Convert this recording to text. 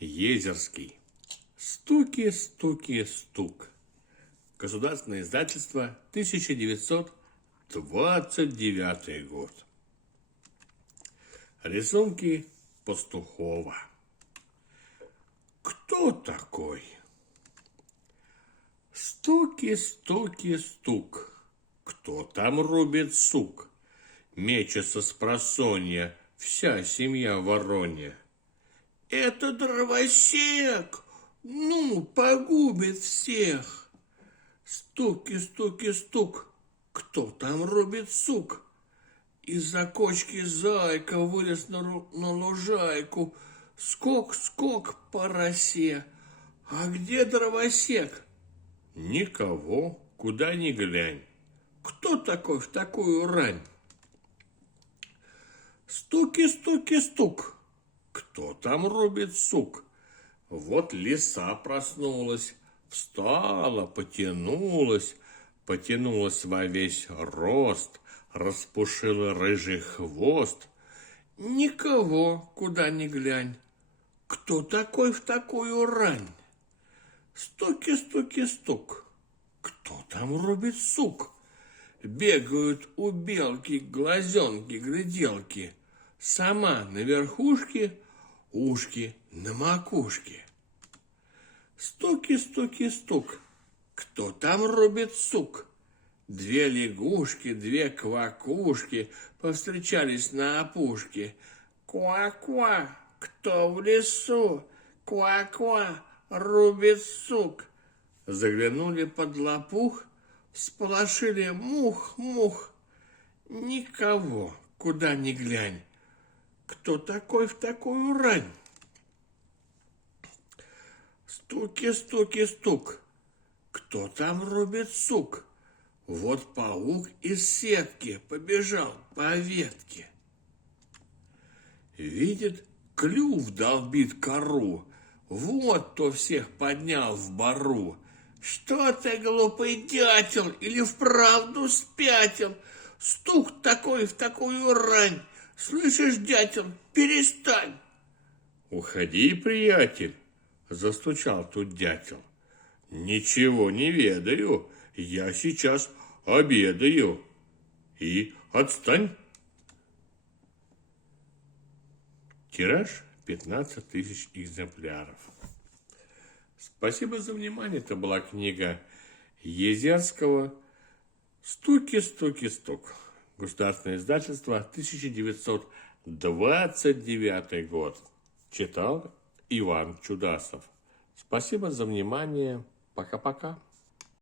Езерский. Стуки, стуки, стук. Государственное издательство, 1929 год. Рисунки Пастухова. Кто такой? Стуки, стуки, стук. Кто там рубит сук? Мечется спросонья вся семья Воронья. Это дровосек, ну, погубит всех. Стуки, стуки, стук. Кто там рубит сук? Из-за кочки зайка вылез на лужайку. Скок, скок по росе. А где дровосек? Никого, куда ни глянь. Кто такой в такую рань? Стуки, стуки, стук. Кто там рубит сук? Вот лиса проснулась, встала, потянулась во весь рост, распушила рыжий хвост. Никого, куда ни глянь. Кто такой в такую рань? Стуки, стуки, стук. Кто там рубит сук? Бегают у белки глазенки-гляделки. Сама на верхушке, ушки на макушке. Стуки, стуки, стук. Кто там рубит сук? Две лягушки, две квакушки повстречались на опушке. Ква-ква, кто в лесу? Ква-ква, рубит сук. Заглянули под лопух, всполошили мух. Никого, куда ни глянь. Кто такой в такую рань? Стуки, стуки, стук. Кто там рубит сук? Вот паук из сетки побежал по ветке. Видит, клюв долбит кору. Вот кто всех поднял в бару. Что ты, глупый дятел, или вправду спятил? Стук такой в такую рань. Слышишь, дятел, перестань. Уходи, приятель, застучал тут дятел. Ничего не ведаю, я сейчас обедаю. И отстань. Тираж 15 тысяч экземпляров. Спасибо за внимание. Это была книга Езерского «Стуки, стуки, стук». Государственное издательство, 1929 год. Читал Иван Чудасов. Спасибо за внимание. Пока-пока.